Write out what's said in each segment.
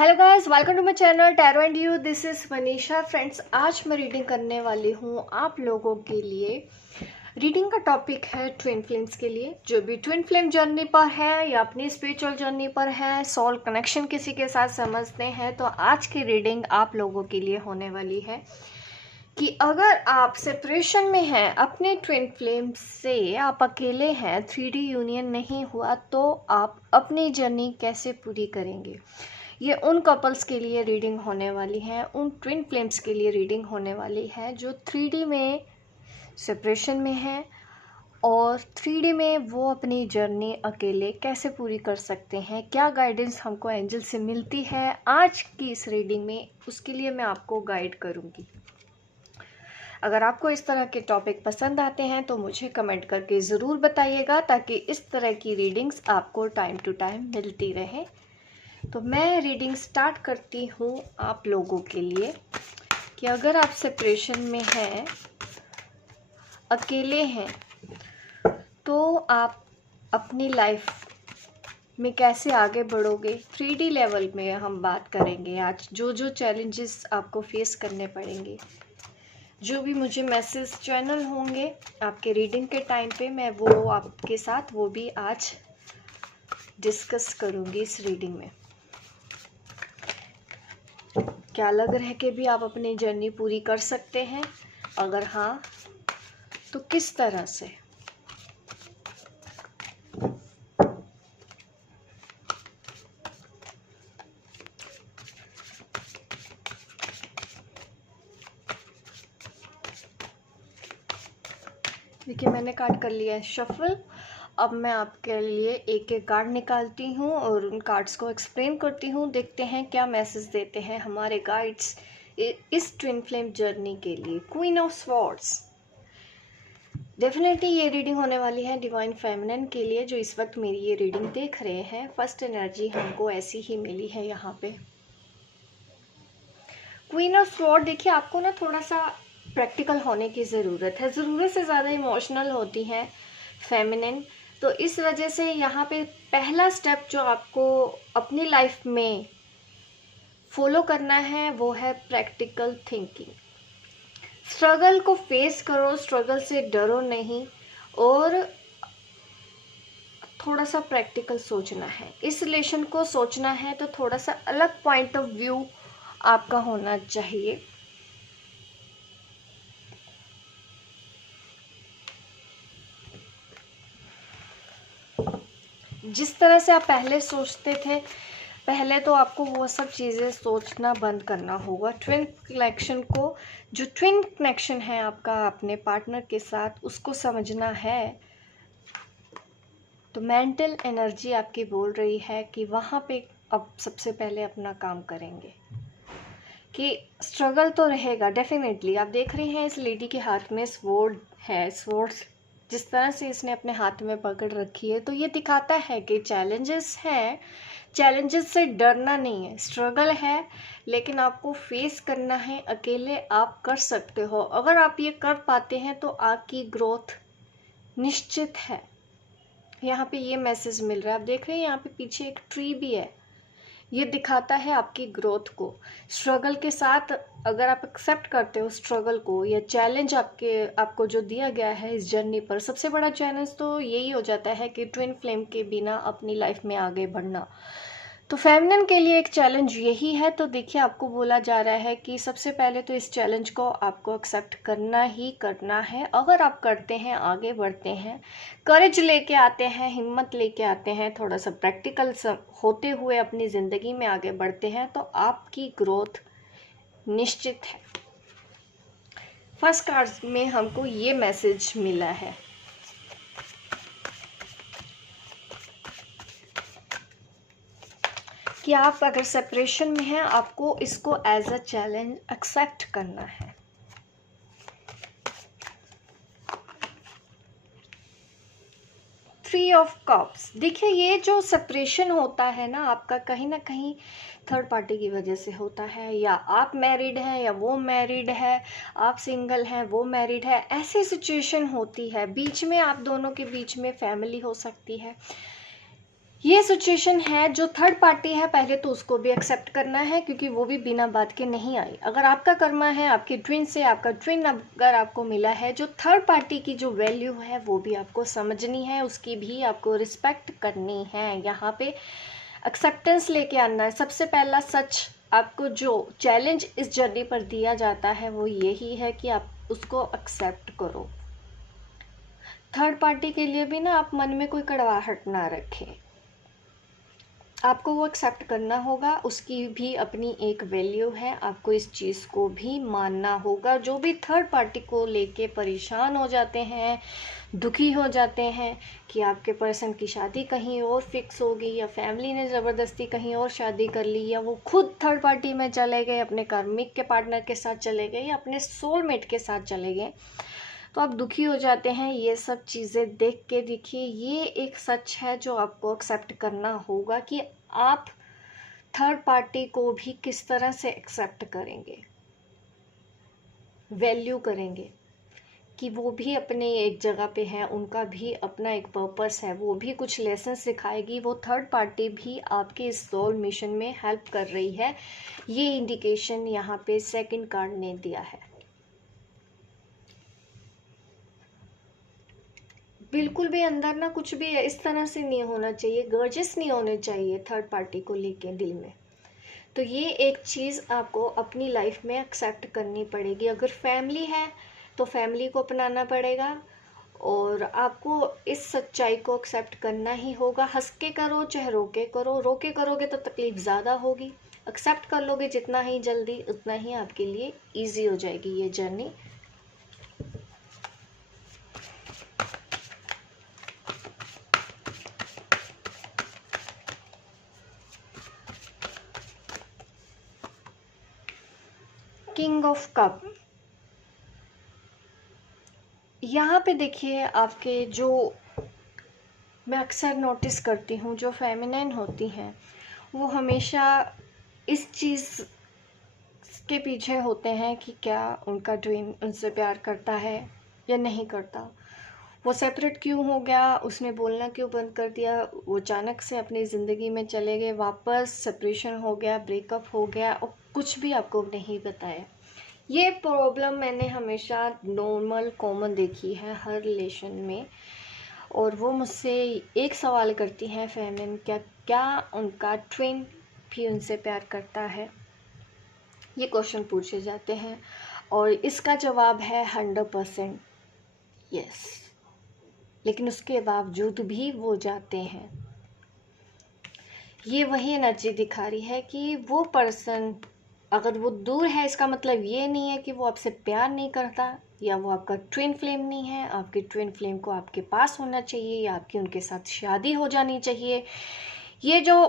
Hello guys, welcome to my channel tarot and you. This is Manisha. Friends, आज मैं reading करने वाली हूँ आप लोगों के लिए। रीडिंग का टॉपिक है ट्विन फ्लेम्स के लिए। जो भी ट्विन फ्लेम जर्नी पर है या अपनी स्पिरिचुअल जर्नी पर है, सोल कनेक्शन किसी के साथ समझते हैं, तो आज की रीडिंग आप लोगों के लिए होने वाली है कि अगर आप सेपरेशन में हैं अपने ट्विन फ्लेम से, आप अकेले हैं, 3D यूनियन नहीं हुआ, तो आप अपनी जर्नी कैसे पूरी करेंगे। ये उन कपल्स के लिए रीडिंग होने वाली है, उन ट्विन फ्लेम्स के लिए रीडिंग होने वाली है जो 3D में सेपरेशन में है और 3D में वो अपनी जर्नी अकेले कैसे पूरी कर सकते हैं। क्या गाइडेंस हमको एंजल से मिलती है आज की इस रीडिंग में, उसके लिए मैं आपको गाइड करूँगी। अगर आपको इस तरह के टॉपिक पसंद आते हैं तो मुझे कमेंट करके ज़रूर बताइएगा, ताकि इस तरह की रीडिंग्स आपको टाइम टू टाइम मिलती रहे। तो मैं रीडिंग स्टार्ट करती हूँ आप लोगों के लिए कि अगर आप सेपरेशन में हैं, अकेले हैं, तो आप अपनी लाइफ में कैसे आगे बढ़ोगे। 3D लेवल में हम बात करेंगे आज। जो जो चैलेंजेस आपको फेस करने पड़ेंगे, जो भी मुझे मैसेज चैनल होंगे आपके रीडिंग के टाइम पे, मैं वो आपके साथ वो भी आज डिस्कस करूँगी इस रीडिंग में। क्या लग रहा है कि भी आप अपनी जर्नी पूरी कर सकते हैं? अगर हाँ, तो किस तरह से। देखिए, मैंने कार्ड कर लिया है शफल। अब मैं आपके लिए एक एक कार्ड निकालती हूँ और उन कार्ड्स को एक्सप्लेन करती हूँ। देखते हैं क्या मैसेज देते हैं हमारे गाइड्स इस ट्विन फ्लेम जर्नी के लिए। Queen of swords. डेफिनेटली ये रीडिंग होने वाली है डिवाइन फेमिनिन के लिए, जो इस वक्त मेरी ये रीडिंग देख रहे हैं। फर्स्ट एनर्जी हमको ऐसी ही मिली है यहाँ पे। क्वीन ऑफ स्वॉर्ड, देखिए आपको ना थोड़ा सा प्रैक्टिकल होने की ज़रूरत है। ज़रूरत से ज़्यादा इमोशनल होती हैं फेमिनिन, तो इस वजह से यहाँ पे पहला स्टेप जो आपको अपनी लाइफ में फॉलो करना है वो है प्रैक्टिकल थिंकिंग। स्ट्रगल को फेस करो, स्ट्रगल से डरो नहीं, और थोड़ा सा प्रैक्टिकल सोचना है। इस रिलेशन को सोचना है तो थोड़ा सा अलग पॉइंट ऑफ व्यू आपका होना चाहिए। जिस तरह से आप पहले सोचते थे, पहले तो आपको वो सब चीज़ें सोचना बंद करना होगा। ट्विन कनेक्शन को, जो ट्विन कनेक्शन है आपका अपने पार्टनर के साथ, उसको समझना है। तो मेंटल एनर्जी आपकी बोल रही है कि वहाँ पे अब सबसे पहले अपना काम करेंगे। कि स्ट्रगल तो रहेगा डेफिनेटली। आप देख रहे हैं इस लेडी के हाथ में स्वॉर्ड है। स्वॉर्ड जिस तरह से इसने अपने हाथ में पकड़ रखी है, तो ये दिखाता है कि चैलेंजेस हैं, चैलेंजेस से डरना नहीं है। स्ट्रगल है लेकिन आपको फेस करना है। अकेले आप कर सकते हो। अगर आप ये कर पाते हैं तो आपकी ग्रोथ निश्चित है। यहाँ पे ये मैसेज मिल रहा है। आप देख रहे हैं यहाँ पे पीछे एक ट्री भी है। ये दिखाता है आपकी ग्रोथ को। स्ट्रगल के साथ अगर आप एक्सेप्ट करते हो स्ट्रगल को या चैलेंज आपको जो दिया गया है इस जर्नी पर, सबसे बड़ा चैलेंज तो यही हो जाता है कि ट्विन फ्लेम के बिना अपनी लाइफ में आगे बढ़ना। तो फेमिनिन के लिए एक चैलेंज यही है। तो देखिए, आपको बोला जा रहा है कि सबसे पहले तो इस चैलेंज को आपको एक्सेप्ट करना ही करना है। अगर आप करते हैं, आगे बढ़ते हैं, करेज लेके आते हैं, हिम्मत लेके आते हैं, थोड़ा सा प्रैक्टिकल होते हुए अपनी ज़िंदगी में आगे बढ़ते हैं, तो आपकी ग्रोथ निश्चित है। फर्स्ट कार्ड में हमको ये मैसेज मिला है कि आप अगर सेपरेशन में हैं, आपको इसको एज अ चैलेंज एक्सेप्ट करना है। Three of cups. देखिए, ये जो सेपरेशन होता है ना आपका, कहीं ना कहीं थर्ड पार्टी की वजह से होता है। या आप मैरिड हैं या वो मैरिड है, आप सिंगल हैं वो मैरिड है, ऐसी सिचुएशन होती है। बीच में आप दोनों के बीच में फैमिली हो सकती है। ये सिचुएशन है, जो थर्ड पार्टी है पहले तो उसको भी एक्सेप्ट करना है, क्योंकि वो भी बिना बात के नहीं आई। अगर आपका कर्मा है, आपके ट्विन से आपका ट्विन अगर आपको मिला है, जो थर्ड पार्टी की जो वैल्यू है वो भी आपको समझनी है, उसकी भी आपको रिस्पेक्ट करनी है। यहाँ पे एक्सेप्टेंस लेके आना है। सबसे पहला सच आपको जो चैलेंज इस जर्नी पर दिया जाता है वो यही है कि आप उसको एक्सेप्ट करो। थर्ड पार्टी के लिए भी ना आप मन में कोई कड़वाहट ना रखें, आपको वो एक्सेप्ट करना होगा। उसकी भी अपनी एक वैल्यू है, आपको इस चीज़ को भी मानना होगा। जो भी थर्ड पार्टी को लेके परेशान हो जाते हैं, दुखी हो जाते हैं कि आपके पर्सन की शादी कहीं और फिक्स होगी, या फैमिली ने ज़बरदस्ती कहीं और शादी कर ली, या वो खुद थर्ड पार्टी में चले गए, अपने कार्मिक के पार्टनर के साथ चले गए, या अपने सोलमेट के साथ चले गए, तो आप दुखी हो जाते हैं। ये सब चीज़ें देख के देखिए, ये एक सच है जो आपको एक्सेप्ट करना होगा कि आप थर्ड पार्टी को भी किस तरह से एक्सेप्ट करेंगे, वैल्यू करेंगे कि वो भी अपने एक जगह पे है, उनका भी अपना एक पर्पस है, वो भी कुछ लेसन सिखाएगी। वो थर्ड पार्टी भी आपके इस सोल मिशन में हेल्प कर रही है। ये इंडिकेशन यहाँ पे सेकंड कार्ड ने दिया है। बिल्कुल भी अंदर ना कुछ भी इस तरह से नहीं होना चाहिए, गर्जिस नहीं होने चाहिए थर्ड पार्टी को लेके दिल में। तो ये एक चीज़ आपको अपनी लाइफ में एक्सेप्ट करनी पड़ेगी। अगर फैमिली है तो फैमिली को अपनाना पड़ेगा, और आपको इस सच्चाई को एक्सेप्ट करना ही होगा। हंस के करो चाहे रो के करो, रो के करोगे तो तकलीफ ज़्यादा होगी, एक्सेप्ट कर लोगे जितना ही जल्दी उतना ही आपके लिए ईजी हो जाएगी ये जर्नी। किंग ऑफ कप, यहाँ पे देखिए आपके जो मैं अक्सर नोटिस करती हूँ, जो फेमिनिन होती हैं वो हमेशा इस चीज़ के पीछे होते हैं कि क्या उनका ड्रीम उनसे प्यार करता है या नहीं करता, वो सेपरेट क्यों हो गया, उसने बोलना क्यों बंद कर दिया, वो अचानक से अपनी ज़िंदगी में चले गए, वापस सेपरेशन हो गया, ब्रेकअप हो गया, और कुछ भी आपको नहीं बताया। ये प्रॉब्लम मैंने हमेशा नॉर्मल कॉमन देखी है हर रिलेशन में। और वो मुझसे एक सवाल करती हैं फेमिन, क्या क्या उनका ट्विन भी उनसे प्यार करता है, ये क्वेश्चन पूछे जाते हैं। और इसका जवाब है 100% यस। लेकिन उसके बावजूद भी वो जाते हैं। ये वही एनर्जी दिखा रही है कि वो पर्सन अगर वो दूर है, इसका मतलब ये नहीं है कि वो आपसे प्यार नहीं करता, या वो आपका ट्विन फ्लेम नहीं है। आपकी ट्विन फ्लेम को आपके पास होना चाहिए, या आपकी उनके साथ शादी हो जानी चाहिए। ये जो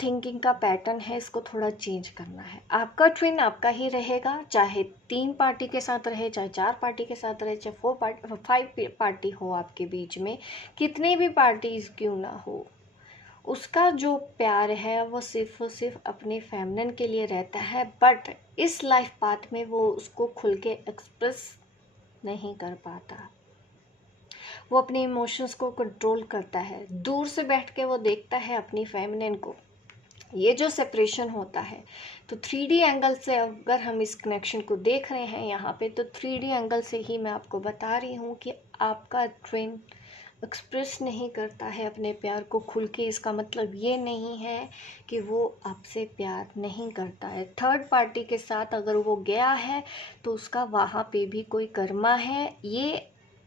थिंकिंग का पैटर्न है इसको थोड़ा चेंज करना है। आपका ट्विन आपका ही रहेगा, चाहे 3 पार्टी के साथ रहे, चाहे 4 पार्टी के साथ रहे, चाहे 5 पार्टी हो आपके बीच में, कितने भी पार्टीज क्यों ना हो, उसका जो प्यार है वो सिर्फ और सिर्फ अपने फेमिनिन के लिए रहता है। बट इस लाइफ पाथ में वो उसको खुल के एक्सप्रेस नहीं कर पाता, वो अपने इमोशंस को कंट्रोल करता है, दूर से बैठ के वो देखता है अपनी फेमिनिन को। ये जो सेपरेशन होता है, तो 3D एंगल से अगर हम इस कनेक्शन को देख रहे हैं यहाँ पे, तो 3D एंगल से ही मैं आपको बता रही हूँ कि आपका ट्विन एक्सप्रेस नहीं करता है अपने प्यार को खुल के। इसका मतलब ये नहीं है कि वो आपसे प्यार नहीं करता है। थर्ड पार्टी के साथ अगर वो गया है तो उसका वहाँ पे भी कोई कर्मा है, ये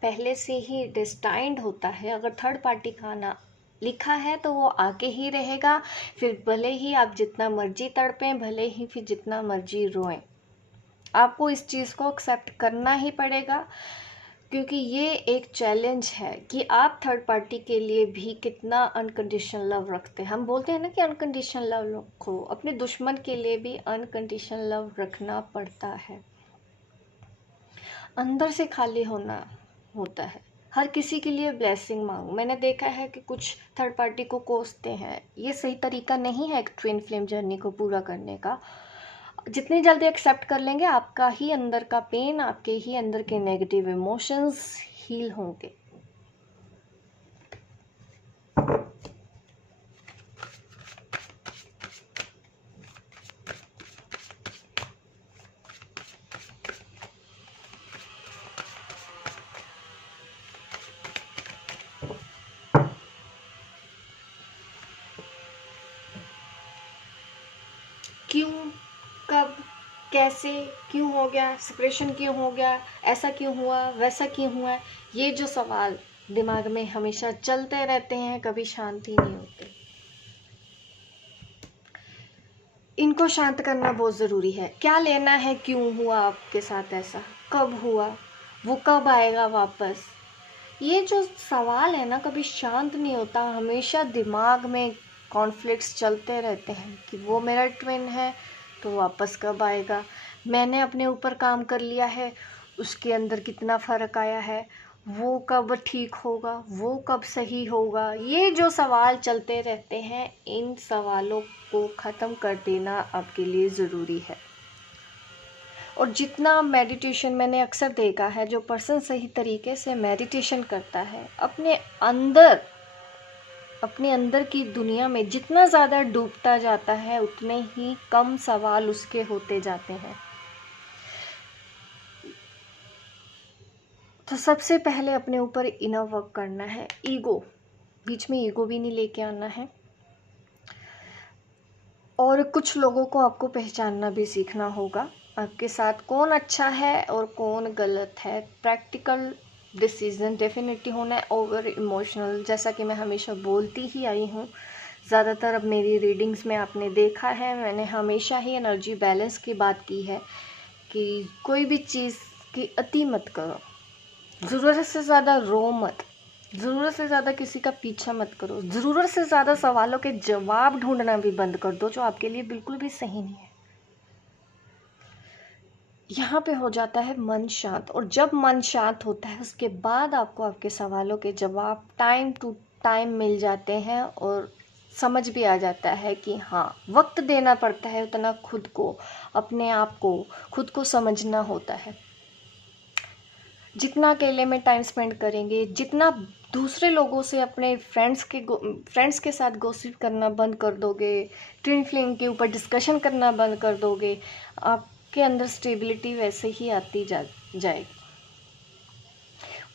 पहले से ही डिस्टाइंड होता है। अगर थर्ड पार्टी का ना लिखा है तो वो आके ही रहेगा, फिर भले ही आप जितना मर्जी तड़पें, भले ही फिर जितना मर्जी रोएं, आपको इस चीज़ को एक्सेप्ट करना ही पड़ेगा। क्योंकि ये एक चैलेंज है कि आप थर्ड पार्टी के लिए भी कितना अनकंडीशनल लव रखते हैं। हम बोलते हैं ना कि अनकंडीशनल लव रखो, अपने दुश्मन के लिए भी अनकंडीशनल लव रखना पड़ता है। अंदर से खाली होना होता है। हर किसी के लिए ब्लेसिंग मांगो। मैंने देखा है कि कुछ थर्ड पार्टी को कोसते हैं, ये सही तरीका नहीं है एक ट्विन फ्लेम जर्नी को पूरा करने का। जितनी जल्दी एक्सेप्ट कर लेंगे, आपका ही अंदर का पेन, आपके ही अंदर के नेगेटिव इमोशंस हील होंगे। क्यों, कब, कैसे, क्यों हो गया, सेपरेशन क्यों हो गया, ऐसा क्यों हुआ, वैसा क्यों हुआ, ये जो सवाल दिमाग में हमेशा चलते रहते हैं, कभी शांति नहीं होती। इनको शांत करना बहुत ज़रूरी है। क्या लेना है, क्यों हुआ आपके साथ ऐसा, कब हुआ, वो कब आएगा वापस, ये जो सवाल है ना कभी शांत नहीं होता। हमेशा दिमाग में कॉन्फ्लिक्ट्स चलते रहते हैं कि वो मेरा ट्विन है तो वापस कब आएगा, मैंने अपने ऊपर काम कर लिया है, उसके अंदर कितना फ़र्क आया है, वो कब ठीक होगा, वो कब सही होगा। ये जो सवाल चलते रहते हैं, इन सवालों को ख़त्म कर देना आपके लिए ज़रूरी है। और जितना मेडिटेशन मैंने अक्सर देखा है, जो पर्सन सही तरीके से मेडिटेशन करता है, अपने अंदर की दुनिया में जितना ज़्यादा डूबता जाता है, उतने ही कम सवाल उसके होते जाते हैं। तो सबसे पहले अपने ऊपर इनर वर्क करना है। ईगो, बीच में ईगो भी नहीं लेके आना है। और कुछ लोगों को आपको पहचानना भी सीखना होगा, आपके साथ कौन अच्छा है और कौन गलत है। प्रैक्टिकल डिसीजन डेफिनेटली होना है, ओवर इमोशनल, जैसा कि मैं हमेशा बोलती ही आई हूँ। ज़्यादातर अब मेरी रीडिंग्स में आपने देखा है, मैंने हमेशा ही एनर्जी बैलेंस की बात की है कि कोई भी चीज़ की अति मत करो, ज़रूरत से ज़्यादा रो मत, ज़रूरत से ज़्यादा किसी का पीछा मत करो, ज़रूरत से ज़्यादा सवालों के जवाब ढूंढना भी बंद कर दो, जो आपके लिए बिल्कुल भी सही नहीं है। यहाँ पे हो जाता है मन शांत, और जब मन शांत होता है उसके बाद आपको आपके सवालों के जवाब टाइम टू टाइम मिल जाते हैं, और समझ भी आ जाता है कि हाँ, वक्त देना पड़ता है उतना खुद को, अपने आप को, खुद को समझना होता है। जितना अकेले में टाइम स्पेंड करेंगे, जितना दूसरे लोगों से, अपने फ्रेंड्स के साथ गॉसिप करना बंद कर दोगे, ट्विन फ्लेम के ऊपर डिस्कशन करना बंद कर दोगे, आपके अंदर स्टेबिलिटी वैसे ही आती जाएगी।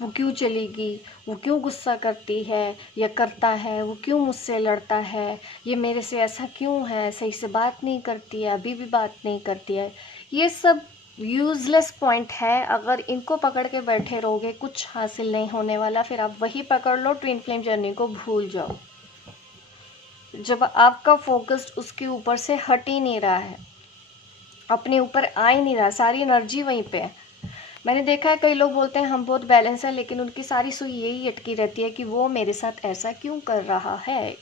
वो क्यों चलेगी, वो क्यों गुस्सा करती है या करता है, वो क्यों मुझसे लड़ता है, ये मेरे से ऐसा क्यों है, सही से बात नहीं करती है, अभी भी बात नहीं करती है, ये सब यूज़लेस पॉइंट है। अगर इनको पकड़ के बैठे रहोगे कुछ हासिल नहीं होने वाला। फिर आप वही पकड़ लो, ट्विन फ्लेम जर्नी को भूल जाओ। जब आपका फोकस उसके ऊपर से हट ही नहीं रहा है, अपने ऊपर आ ही नहीं रहा, सारी एनर्जी वहीं पे है। मैंने देखा है कई लोग बोलते हैं हम बहुत बैलेंस है, लेकिन उनकी सारी सुई यही अटकी रहती है कि वो मेरे साथ ऐसा क्यों कर रहा है।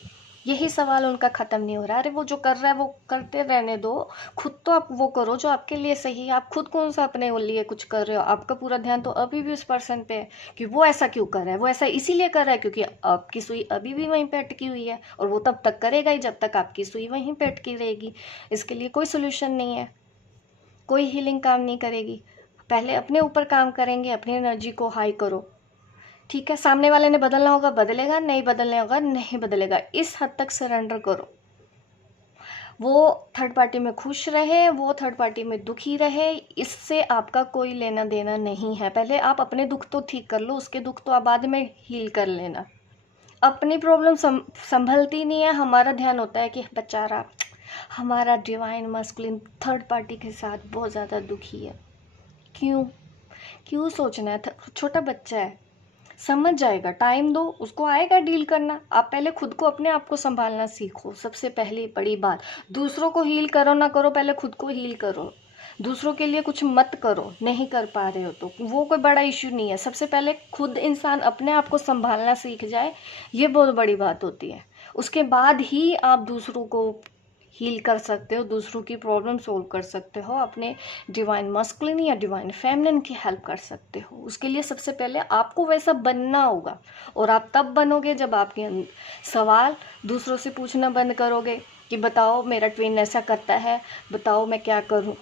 यही सवाल उनका ख़त्म नहीं हो रहा। अरे वो जो कर रहा है वो करते रहने दो, खुद तो आप वो करो जो आपके लिए सही है। आप खुद कौन सा अपने लिए कुछ कर रहे हो, आपका पूरा ध्यान तो अभी भी उस पर्सन पे है कि वो ऐसा क्यों कर रहा है। वो ऐसा इसीलिए कर रहा है क्योंकि आपकी सुई अभी भी वहीं पे अटकी हुई है, और वो तब तक करेगा ही जब तक आपकी सुई वहीं पे अटकी रहेगी। इसके लिए कोई सोल्यूशन नहीं है, कोई हीलिंग काम नहीं करेगी। पहले अपने ऊपर काम करेंगे, अपनी एनर्जी को हाई करो। ठीक है, सामने वाले ने बदलना होगा बदलेगा, नहीं बदलने होगा नहीं बदलेगा। इस हद तक सरेंडर करो। वो थर्ड पार्टी में खुश रहे, वो थर्ड पार्टी में दुखी रहे, इससे आपका कोई लेना देना नहीं है। पहले आप अपने दुख तो ठीक कर लो, उसके दुख तो आप बाद में हील कर लेना। अपनी प्रॉब्लम संभलती नहीं है, हमारा ध्यान होता है कि बेचारा हमारा डिवाइन मस्कुलिन थर्ड पार्टी के साथ बहुत ज़्यादा दुखी है। क्यों क्यों सोचना है, छोटा बच्चा है, समझ जाएगा, टाइम दो उसको, आएगा डील करना। आप पहले खुद को, अपने आप को संभालना सीखो, सबसे पहली बड़ी बात। दूसरों को हील करो ना करो, पहले खुद को हील करो। दूसरों के लिए कुछ मत करो, नहीं कर पा रहे हो तो वो कोई बड़ा इश्यू नहीं है। सबसे पहले खुद इंसान अपने आप को संभालना सीख जाए, ये बहुत बड़ी बात होती है। उसके बाद ही आप दूसरों को हील कर सकते हो, दूसरों की प्रॉब्लम सोल्व कर सकते हो, अपने डिवाइन मस्कुलिन या डिवाइन फेमिनिन की हेल्प कर सकते हो। उसके लिए सबसे पहले आपको वैसा बनना होगा, और आप तब बनोगे जब आपके सवाल दूसरों से पूछना बंद करोगे कि बताओ मेरा ट्विन ऐसा करता है, बताओ मैं क्या करूं।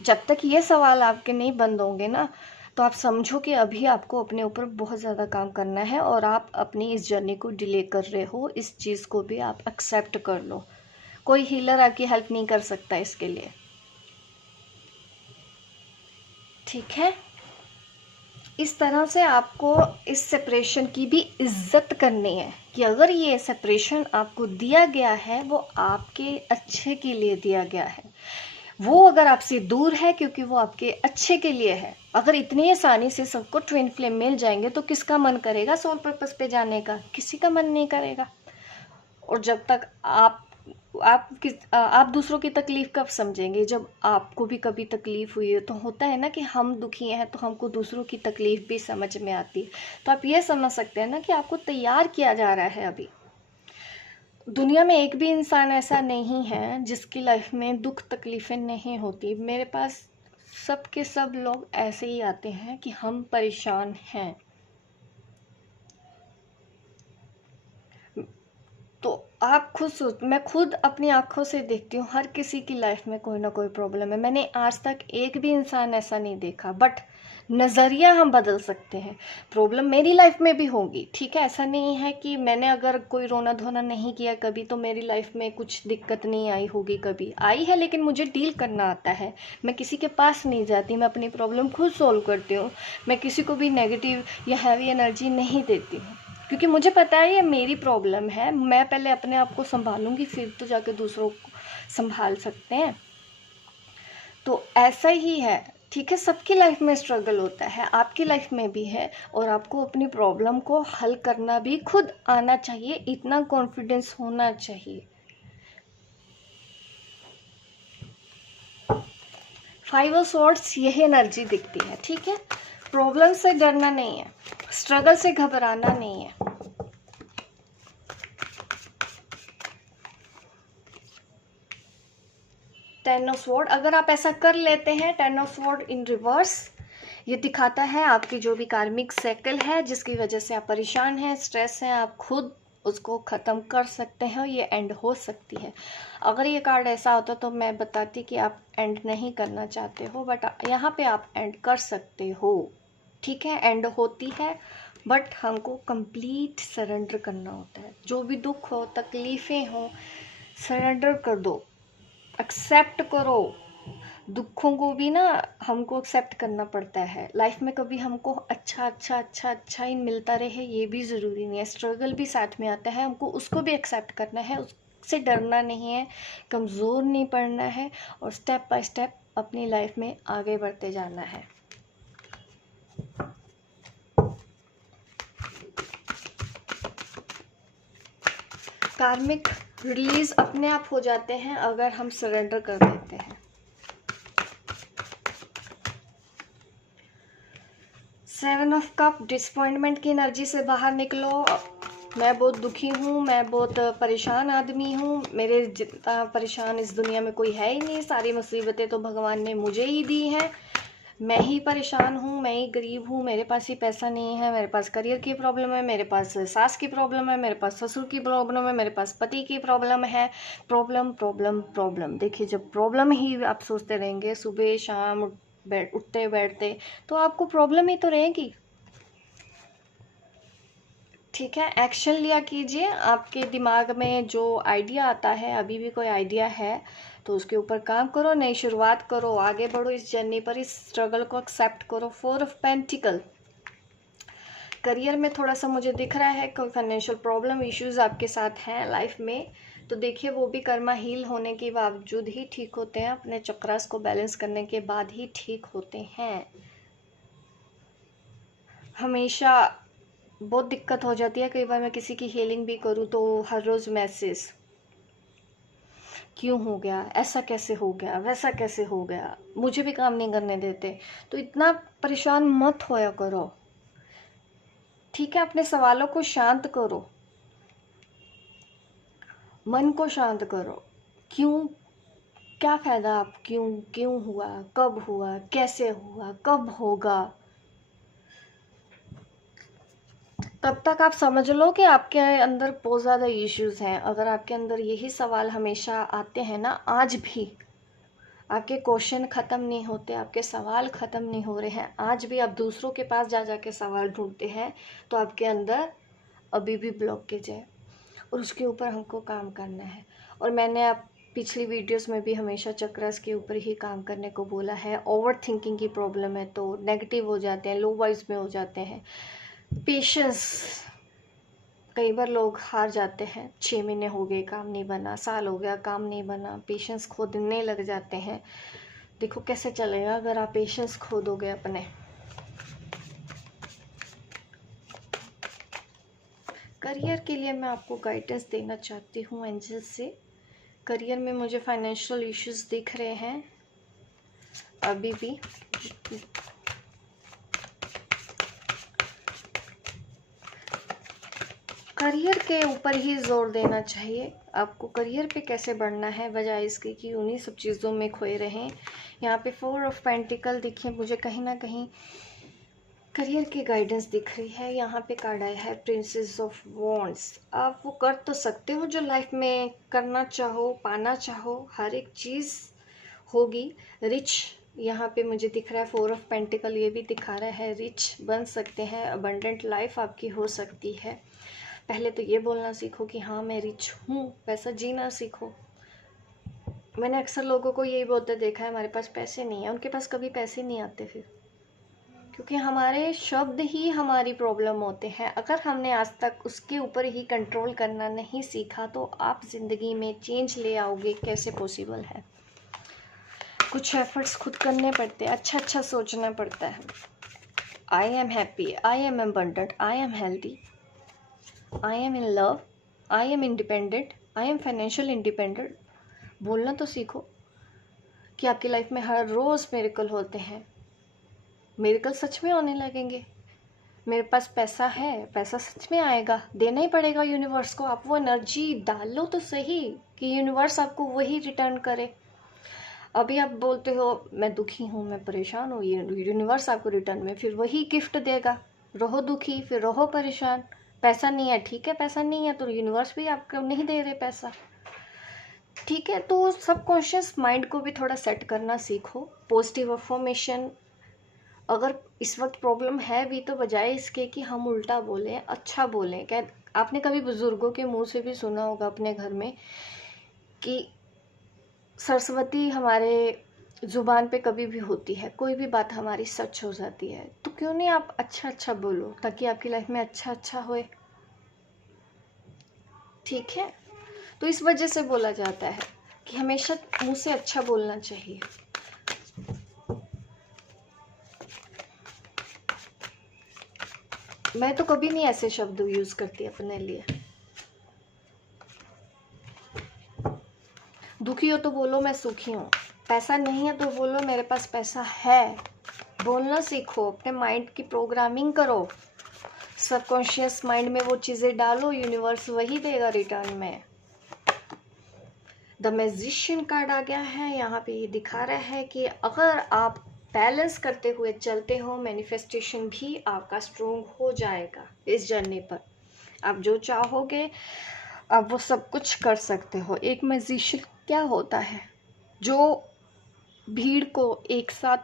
जब तक ये सवाल आपके नहीं बंद होंगे ना, तो आप समझो कि अभी आपको अपने ऊपर बहुत ज़्यादा काम करना है, और आप अपनी इस जर्नी को डिले कर रहे हो। इस चीज़ को भी आप एक्सेप्ट कर लो। कोई हीलर आपकी हेल्प नहीं कर सकता इसके लिए, ठीक है। इस तरह से आपको इस सेपरेशन की भी इज्जत करनी है कि अगर ये सेपरेशन आपको दिया गया है वो आपके अच्छे के लिए दिया गया है। वो अगर आपसे दूर है क्योंकि वो आपके अच्छे के लिए है। अगर इतनी आसानी से सबको ट्विन फ्लेम मिल जाएंगे तो किसका मन करेगा सोल पर्पस पे जाने का? किसी का मन नहीं करेगा। और जब तक आप दूसरों की तकलीफ कब समझेंगे? जब आपको भी कभी तकलीफ हुई है। तो होता है ना कि हम दुखी हैं तो हमको दूसरों की तकलीफ भी समझ में आती है। तो आप ये समझ सकते हैं ना कि आपको तैयार किया जा रहा है। अभी दुनिया में एक भी इंसान ऐसा नहीं है जिसकी लाइफ में दुख तकलीफें नहीं होती। मेरे पास सब के सब लोग ऐसे ही आते हैं कि हम परेशान हैं। तो आप खुद सोच, मैं खुद अपनी आंखों से देखती हूँ हर किसी की लाइफ में कोई ना कोई प्रॉब्लम है। मैंने आज तक एक भी इंसान ऐसा नहीं देखा। बट नज़रिया हम बदल सकते हैं। प्रॉब्लम मेरी लाइफ में भी होगी, ठीक है। ऐसा नहीं है कि मैंने अगर कोई रोना धोना नहीं किया कभी तो मेरी लाइफ में कुछ दिक्कत नहीं आई होगी। कभी आई है लेकिन मुझे डील करना आता है। मैं किसी के पास नहीं जाती, मैं अपनी प्रॉब्लम खुद सॉल्व करती हूँ। मैं किसी को भी नेगेटिव या हैवी एनर्जी नहीं देती हूँ क्योंकि मुझे पता है ये मेरी प्रॉब्लम है। मैं पहले अपने आप को संभालूंगी फिर तो जाके दूसरों को संभाल सकते हैं। तो ऐसा ही है, ठीक है। सबकी लाइफ में स्ट्रगल होता है, आपकी लाइफ में भी है। और आपको अपनी प्रॉब्लम को हल करना भी खुद आना चाहिए, इतना कॉन्फिडेंस होना चाहिए। 5 ऑफ स्वॉर्ड्स यही एनर्जी दिखती है, ठीक है। प्रॉब्लम से डरना नहीं है, स्ट्रगल से घबराना नहीं है। 10 ऑफ स्वॉर्ड, अगर आप ऐसा कर लेते हैं 10 ऑफ स्वॉर्ड इन रिवर्स, ये दिखाता है आपकी जो भी कार्मिक साइकिल है जिसकी वजह से आप परेशान हैं, स्ट्रेस हैं, आप खुद उसको ख़त्म कर सकते हैं और ये एंड हो सकती है। अगर ये कार्ड ऐसा होता तो मैं बताती कि आप एंड नहीं करना चाहते हो, बट यहाँ पे आप एंड कर सकते हो, ठीक है। एंड होती है बट हमको कंप्लीट सरेंडर करना होता है। जो भी दुख हो तकलीफ़ें हो सरेंडर कर दो, एक्सेप्ट करो। दुखों को भी ना हमको एक्सेप्ट करना पड़ता है। लाइफ में कभी हमको अच्छा ही मिलता रहे ये भी ज़रूरी नहीं है। स्ट्रगल भी साथ में आता है, हमको उसको भी एक्सेप्ट करना है, उससे डरना नहीं है, कमज़ोर नहीं पड़ना है और स्टेप बाय स्टेप अपनी लाइफ में आगे बढ़ते जाना है। कार्मिक रिलीज अपने आप हो जाते हैं अगर हम सरेंडर कर देते हैं। 7 ऑफ कप, डिसअपॉइंटमेंट की एनर्जी से बाहर निकलो। मैं बहुत दुखी हूँ, मैं बहुत परेशान आदमी हूँ, मेरे जितना परेशान इस दुनिया में कोई है ही नहीं, सारी मुसीबतें तो भगवान ने मुझे ही दी हैं। मैं ही परेशान हूँ, मैं ही गरीब हूँ, मेरे पास ही पैसा नहीं है, मेरे पास करियर की प्रॉब्लम है, मेरे पास सास की प्रॉब्लम है, मेरे पास ससुर की प्रॉब्लम है, मेरे पास पति की प्रॉब्लम है। Problem problem problem. देखिए जब प्रॉब्लम ही आप सोचते रहेंगे सुबह शाम उठते बैठते तो आपको प्रॉब्लम ही तो रहेगी, ठीक है। एक्शन लिया कीजिए। आपके दिमाग में जो आइडिया आता है, अभी भी कोई आइडिया है तो उसके ऊपर काम करो, नई शुरुआत करो, आगे बढ़ो इस जर्नी पर, इस स्ट्रगल को एक्सेप्ट करो। 4 ऑफ पेंटिकल, करियर में थोड़ा सा मुझे दिख रहा है कोई फाइनेंशियल प्रॉब्लम इश्यूज आपके साथ हैं लाइफ में। तो देखिए वो भी कर्मा हील होने के बावजूद ही ठीक होते हैं, अपने चक्रास को बैलेंस करने के बाद ही ठीक होते हैं। हमेशा बहुत दिक्कत हो जाती है, कई बार मैं किसी की हीलिंग भी करूँ तो हर रोज़ मैसेज, क्यों हो गया, ऐसा कैसे हो गया, वैसा कैसे हो गया, मुझे भी काम नहीं करने देते। तो इतना परेशान मत होया करो, ठीक है। अपने सवालों को शांत करो, मन को शांत करो। क्यों, क्या फ़ायदा, आप क्यों, क्यों हुआ, कब हुआ, कैसे हुआ, कब होगा, तब तक आप समझ लो कि आपके अंदर बहुत ज़्यादा इश्यूज हैं। अगर आपके अंदर यही सवाल हमेशा आते हैं ना, आज भी आपके क्वेश्चन ख़त्म नहीं होते, आपके सवाल ख़त्म नहीं हो रहे हैं, आज भी आप दूसरों के पास जा जा के सवाल ढूंढते हैं, तो आपके अंदर अभी भी ब्लॉकेज है और उसके ऊपर हमको काम करना है। और मैंने आप पिछली वीडियोस में भी हमेशा चक्रास के ऊपर ही काम करने को बोला है। ओवर थिंकिंग की प्रॉब्लम है तो नेगेटिव हो जाते हैं, लो वाइब्स में हो जाते हैं। पेशेंस, कई बार लोग हार जाते हैं, 6 महीने हो गए काम नहीं बना, साल हो गया काम नहीं बना, पेशेंस खोने लग जाते हैं। देखो कैसे चलेगा अगर आप पेशेंस खो दोगे अपने। करियर के लिए मैं आपको गाइडेंस देना चाहती हूँ एंजल से। करियर में मुझे फाइनेंशियल इश्यूज दिख रहे हैं अभी भी। करियर के ऊपर ही जोर देना चाहिए आपको। करियर पे कैसे बढ़ना है बजाय इसके कि उन्हीं सब चीज़ों में खोए रहें। यहाँ पे 4 ऑफ पेंटिकल दिखिए मुझे, कहीं ना कहीं करियर की गाइडेंस दिख रही है। यहाँ पे कार्ड आया है प्रिंसेस ऑफ वॉन्ड्स। आप वो कर तो सकते हो जो लाइफ में करना चाहो, पाना चाहो, हर एक चीज़ होगी। रिच यहाँ पे मुझे दिख रहा है, 4 ऑफ पेंटिकल ये भी दिखा रहा है रिच बन सकते हैं, अबंडेंट लाइफ आपकी हो सकती है। पहले तो ये बोलना सीखो कि हाँ मैं रिच हूँ, पैसा जीना सीखो। मैंने अक्सर लोगों को यही बोलते देखा है हमारे पास पैसे नहीं है, उनके पास कभी पैसे नहीं आते फिर, क्योंकि हमारे शब्द ही हमारी प्रॉब्लम होते हैं। अगर हमने आज तक उसके ऊपर ही कंट्रोल करना नहीं सीखा तो आप ज़िंदगी में चेंज ले आओगे कैसे पॉसिबल है। कुछ एफर्ट्स खुद करने पड़ते हैं, अच्छा अच्छा सोचना पड़ता है। I am happy, I am abundant, I am healthy, I am in love, I am independent, I am financial independent. बोलना तो सीखो कि आपकी लाइफ में हर रोज़ मिरेकल होते हैं। मिरेकल सच में होने लगेंगे। मेरे पास पैसा है, पैसा सच में आएगा, देना ही पड़ेगा यूनिवर्स को। आप वो एनर्जी डालो तो सही कि यूनिवर्स आपको वही रिटर्न करे। अभी आप बोलते हो मैं दुखी हूँ, मैं परेशान हूँ, यूनिवर्स आपको रिटर्न में फिर वही गिफ्ट देगा। रहो दुखी फिर रहो परेशान। पैसा नहीं है, ठीक है, पैसा नहीं है तो यूनिवर्स भी आपको नहीं दे रहे पैसा, ठीक है। तो सबकॉन्शियस माइंड को भी थोड़ा सेट करना सीखो। पॉजिटिव अफर्मेशन, अगर इस वक्त प्रॉब्लम है भी तो बजाय इसके कि हम उल्टा बोलें, अच्छा बोलें। क्या आपने कभी बुजुर्गों के मुंह से भी सुना होगा अपने घर में कि सरस्वती हमारे ज़ुबान पे कभी भी होती है, कोई भी बात हमारी सच हो जाती है। तो क्यों नहीं आप अच्छा अच्छा बोलो ताकि आपकी लाइफ में अच्छा अच्छा होए, ठीक है। तो इस वजह से बोला जाता है कि हमेशा मुंह से अच्छा बोलना चाहिए। मैं तो कभी नहीं ऐसे शब्द यूज़ करती अपने लिए। दुखी हो तो बोलो मैं सुखी हूँ, पैसा नहीं है तो बोलो मेरे पास पैसा है। बोलना सीखो, अपने माइंड की प्रोग्रामिंग करो, सबकॉन्शियस माइंड में वो चीज़ें डालो, यूनिवर्स वही देगा रिटर्न में। द मैजिशियन कार्ड आ गया है। यहाँ पे ये दिखा रहा है कि अगर आप बैलेंस करते हुए चलते हो, मैनिफेस्टेशन भी आपका स्ट्रोंग हो जाएगा इस जर्नी पर। आप जो चाहोगे आप वो सब कुछ कर सकते हो। एक मैजिशियन क्या होता है? जो भीड़ को एक साथ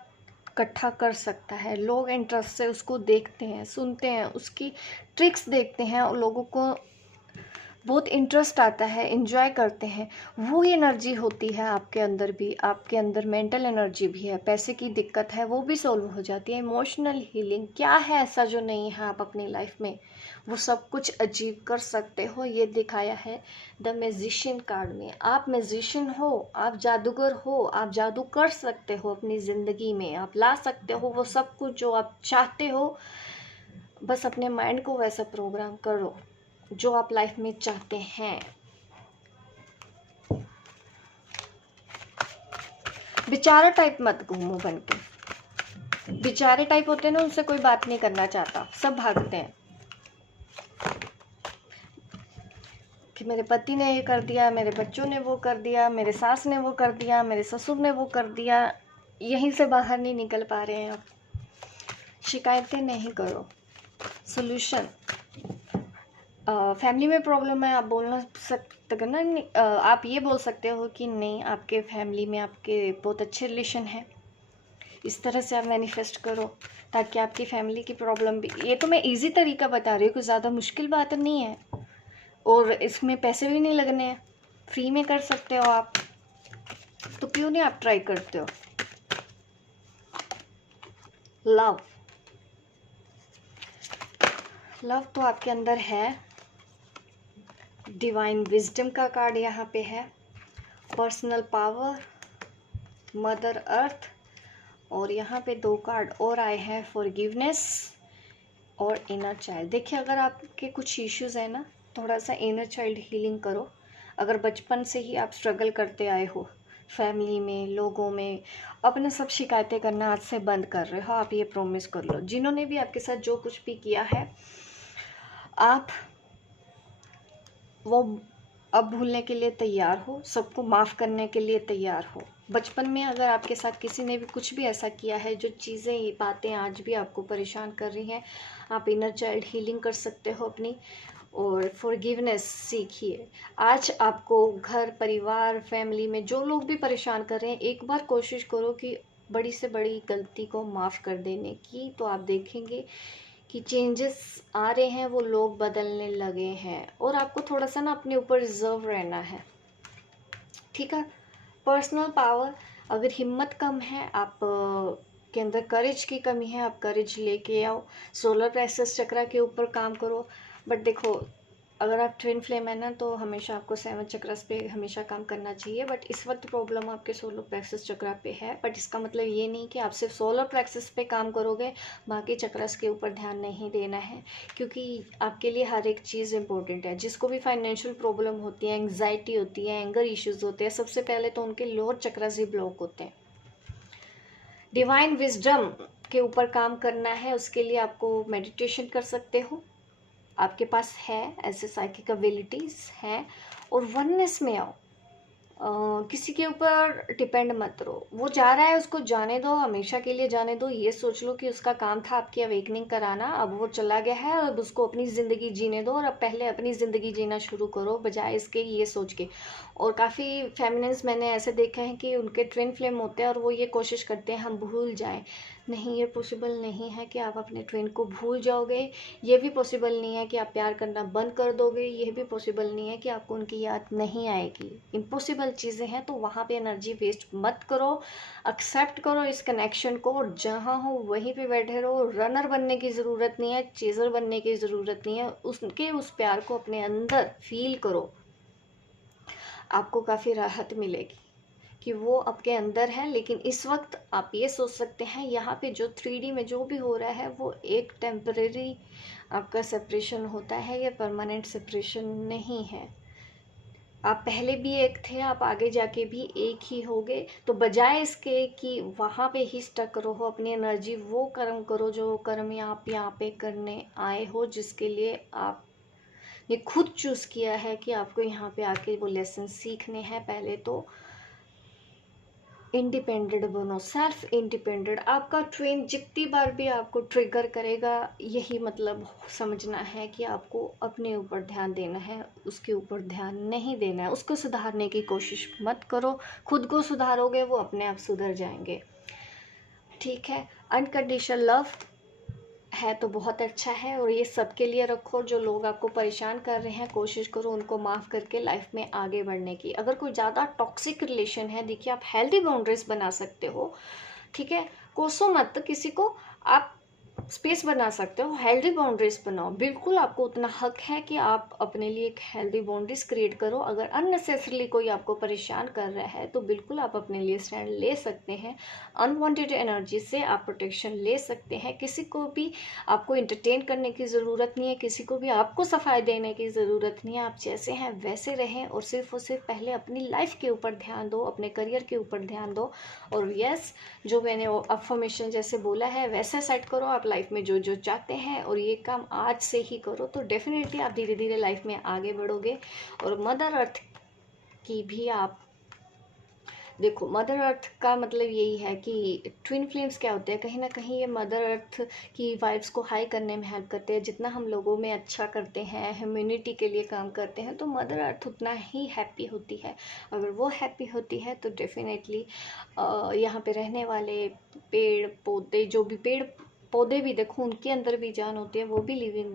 इकट्ठा कर सकता है। लोग इंटरेस्ट से उसको देखते हैं, सुनते हैं, उसकी ट्रिक्स देखते हैं और लोगों को बहुत इंटरेस्ट आता है, एंजॉय करते हैं। वो एनर्जी होती है आपके अंदर भी। आपके अंदर मेंटल एनर्जी भी है, पैसे की दिक्कत है वो भी सॉल्व हो जाती है। इमोशनल हीलिंग क्या है ऐसा जो नहीं है आप अपनी लाइफ में, वो सब कुछ अचीव कर सकते हो। ये दिखाया है द मैजिशियन कार्ड में। आप मैजिशियन हो, आप जादूगर हो, आप जादू कर सकते हो अपनी ज़िंदगी में। आप ला सकते हो वो सब कुछ जो आप चाहते हो। बस अपने माइंड को वैसा प्रोग्राम करो जो आप लाइफ में चाहते हैं। बेचारा टाइप मत घूमो बन के। बेचारे टाइप होते हैं ना, उनसे कोई बात नहीं करना चाहता, सब भागते हैं कि मेरे पति ने ये कर दिया, मेरे बच्चों ने वो कर दिया, मेरे सास ने वो कर दिया, मेरे ससुर ने वो कर दिया। यहीं से बाहर नहीं निकल पा रहे हैं आप। शिकायतें नहीं करो। सोल्यूशन, फैमिली में प्रॉब्लम है, आप बोलना सकते ना। आप ये बोल सकते हो कि नहीं आपके फैमिली में आपके बहुत अच्छे रिलेशन हैं। इस तरह से आप मैनिफेस्ट करो ताकि आपकी फैमिली की प्रॉब्लम भी। ये तो मैं इजी तरीका बता रही हूँ, कुछ ज़्यादा मुश्किल बात नहीं है और इसमें पैसे भी नहीं लगने हैं, फ्री में कर सकते हो आप। तो क्यों नहीं आप ट्राई करते हो। लव, लव तो आपके अंदर है। डिवाइन विजडम का कार्ड यहाँ पे है, पर्सनल पावर, मदर अर्थ, और यहाँ पे 2 कार्ड और आए हैं, फॉरगिवनेस और इनर चाइल्ड। देखिए, अगर आपके कुछ इश्यूज है ना, थोड़ा सा इनर चाइल्ड हीलिंग करो। अगर बचपन से ही आप स्ट्रगल करते आए हो, फैमिली में, लोगों में, अपने सब शिकायतें करना आज से बंद कर रहे हो, आप ये प्रॉमिस कर लो। जिन्होंने भी आपके साथ जो कुछ भी किया है, आप वो अब भूलने के लिए तैयार हो, सबको माफ़ करने के लिए तैयार हो। बचपन में अगर आपके साथ किसी ने भी कुछ भी ऐसा किया है, जो चीज़ें, बातें आज भी आपको परेशान कर रही हैं, आप इनर चाइल्ड हीलिंग कर सकते हो अपनी, और फॉरगिवनेस सीखिए। आज आपको घर परिवार फैमिली में जो लोग भी परेशान कर रहे हैं, एक बार कोशिश करो कि बड़ी से बड़ी गलती को माफ़ कर देने की, तो आप देखेंगे कि चेंजेस आ रहे हैं, वो लोग बदलने लगे हैं। और आपको थोड़ा सा ना अपने ऊपर रिजर्व रहना है, ठीक है। पर्सनल पावर, अगर हिम्मत कम है, आप के अंदर करेज की कमी है, आप करेज लेके आओ। सोलर प्लेक्सस चक्रा के ऊपर काम करो। बट देखो, अगर आप ट्विन फ्लेम है ना, तो हमेशा आपको 7 चक्रस पे हमेशा काम करना चाहिए। बट इस वक्त प्रॉब्लम आपके सोलर प्लेक्सस चक्रा पे है। बट इसका मतलब ये नहीं कि आप सिर्फ सोलर प्लेक्सस पे काम करोगे, बाकी चक्रस के ऊपर ध्यान नहीं देना है, क्योंकि आपके लिए हर एक चीज़ इंपॉर्टेंट है। जिसको भी फाइनेंशियल प्रॉब्लम होती है, एंग्जाइटी होती है, एंगर इश्यूज होते हैं, सबसे पहले तो उनके लोअर चक्रस ही ब्लॉक होते हैं। डिवाइन विजडम के ऊपर काम करना है, उसके लिए आपको मेडिटेशन कर सकते हो, आपके पास है ऐसे साइकिक एबिलिटीज हैं। और वननेस में आओ, किसी के ऊपर डिपेंड मत रहो। वो जा रहा है, उसको जाने दो, हमेशा के लिए जाने दो। ये सोच लो कि उसका काम था आपकी अवेकनिंग कराना, अब वो चला गया है, अब उसको अपनी ज़िंदगी जीने दो, और अब पहले अपनी ज़िंदगी जीना शुरू करो, बजाय इसके ये सोच के। और काफ़ी फेमिनिन्स मैंने ऐसे देखा है कि उनके ट्विन फ्लेम होते हैं और वो ये कोशिश करते हैं हम भूल जाएं। नहीं, ये पॉसिबल नहीं है कि आप अपने ट्विन को भूल जाओगे। ये भी पॉसिबल नहीं है कि आप प्यार करना बंद कर दोगे। ये भी पॉसिबल नहीं है कि आपको उनकी याद नहीं आएगी। इम्पॉसिबल चीज़ें हैं, तो वहाँ पे एनर्जी वेस्ट मत करो। एक्सेप्ट करो इस कनेक्शन को, और जहाँ हो वहीं पे बैठे रहो। रनर बनने की ज़रूरत नहीं है, चेज़र बनने की ज़रूरत नहीं है। उसके उस प्यार को अपने अंदर फील करो, आपको काफ़ी राहत मिलेगी कि वो आपके अंदर है। लेकिन इस वक्त आप ये सोच सकते हैं, यहाँ पे जो 3D में जो भी हो रहा है, वो एक टेम्परेरी आपका सेपरेशन होता है, या परमानेंट सेपरेशन नहीं है। आप पहले भी एक थे, आप आगे जाके भी एक ही होगे। तो बजाय इसके कि वहाँ पे ही स्टक रहो, अपनी एनर्जी वो कर्म करो जो कर्म आप यहाँ पे करने आए हो, जिसके लिए आप ने खुद चूज़ किया है कि आपको यहाँ पे आके वो लेसन सीखने हैं। पहले तो इंडिपेंडेंट बनो, सेल्फ इंडिपेंडेंट। आपका ट्रेन जितनी बार भी आपको ट्रिगर करेगा, यही मतलब समझना है कि आपको अपने ऊपर ध्यान देना है, उसके ऊपर ध्यान नहीं देना है। उसको सुधारने की कोशिश मत करो, खुद को सुधारोगे वो अपने आप सुधर जाएंगे, ठीक है। अनकंडीशनल लव है तो बहुत अच्छा है, और ये सबके लिए रखो। जो लोग आपको परेशान कर रहे हैं, कोशिश करो उनको माफ़ करके लाइफ में आगे बढ़ने की। अगर कोई ज़्यादा टॉक्सिक रिलेशन है, देखिए, आप हेल्दी बाउंड्रीज बना सकते हो, ठीक है। कोसो मत किसी को, आप स्पेस बना सकते हो, हेल्दी बाउंड्रीज बनाओ। बिल्कुल आपको उतना हक है कि आप अपने लिए एक हेल्दी बाउंड्रीज क्रिएट करो। अगर अननेसेसरली कोई आपको परेशान कर रहा है, तो बिल्कुल आप अपने लिए स्टैंड ले सकते हैं। अनवांटेड एनर्जी से आप प्रोटेक्शन ले सकते हैं। किसी को भी आपको इंटरटेन करने की ज़रूरत नहीं है, किसी को भी आपको सफाई देने की ज़रूरत नहीं है। आप जैसे हैं वैसे रहें, और सिर्फ पहले अपनी लाइफ के ऊपर ध्यान दो, अपने करियर के ऊपर ध्यान दो। और यस, जो मैंने अफर्मेशन जैसे बोला है वैसा सेट करो आप लाइफ में जो जो चाहते हैं, और ये काम आज से ही करो, तो डेफिनेटली आप धीरे धीरे लाइफ में आगे बढ़ोगे। और मदर अर्थ की भी आप देखो, मदर अर्थ का मतलब यही है कि ट्विन फ्लेम्स क्या होते हैं, कहीं ना कहीं ये मदर अर्थ की वाइब्स को हाई करने में हेल्प करते हैं। जितना हम लोगों में अच्छा करते हैं, ह्यूमैनिटी के लिए काम करते हैं, तो मदर अर्थ उतना ही हैप्पी होती है। अगर वो हैप्पी होती है, तो डेफिनेटली यहाँ पे रहने वाले पेड़ पौधे, जो भी पेड़ पौधे भी देखो, उनके अंदर भी जान होती है, वो भी लिविंग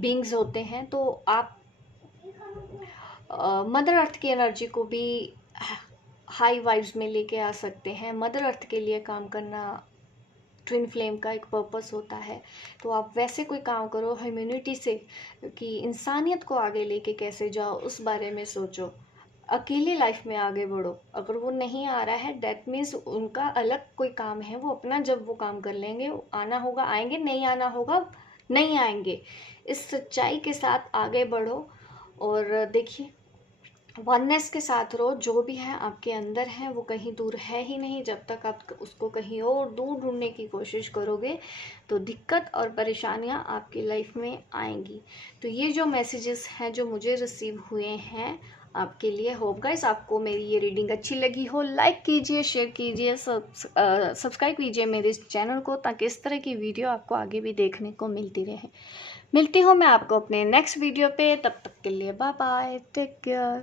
बींग्स होते हैं। तो आप मदर अर्थ की एनर्जी को भी हाई वाइब्स में लेके आ सकते हैं। मदर अर्थ के लिए काम करना ट्विन फ्लेम का एक पर्पस होता है। तो आप वैसे कोई काम करो ह्यूमैनिटी से, कि इंसानियत को आगे लेके कैसे जाओ उस बारे में सोचो। अकेले लाइफ में आगे बढ़ो। अगर वो नहीं आ रहा है दैट मीन्स उनका अलग कोई काम है, वो अपना जब वो काम कर लेंगे, आना होगा आएंगे, नहीं आना होगा नहीं आएंगे। इस सच्चाई के साथ आगे बढ़ो और देखिए वननेस के साथ रहो। जो भी है आपके अंदर है वो कहीं दूर है ही नहीं। जब तक आप उसको कहीं और दूर ढूंढने की कोशिश करोगे तो दिक्कत और परेशानियां आपकी लाइफ में आएंगी। तो ये जो मैसेजेस हैं जो मुझे रिसीव हुए हैं आपके लिए, होप गाइस आपको मेरी ये रीडिंग अच्छी लगी हो। लाइक कीजिए, शेयर कीजिए, सब्सक्राइब कीजिए मेरे इस चैनल को, ताकि इस तरह की वीडियो आपको आगे भी देखने को मिलती रहे। मिलती हूँ मैं आपको अपने नेक्स्ट वीडियो पे, तब तक के लिए बाय बाय, टेक केयर।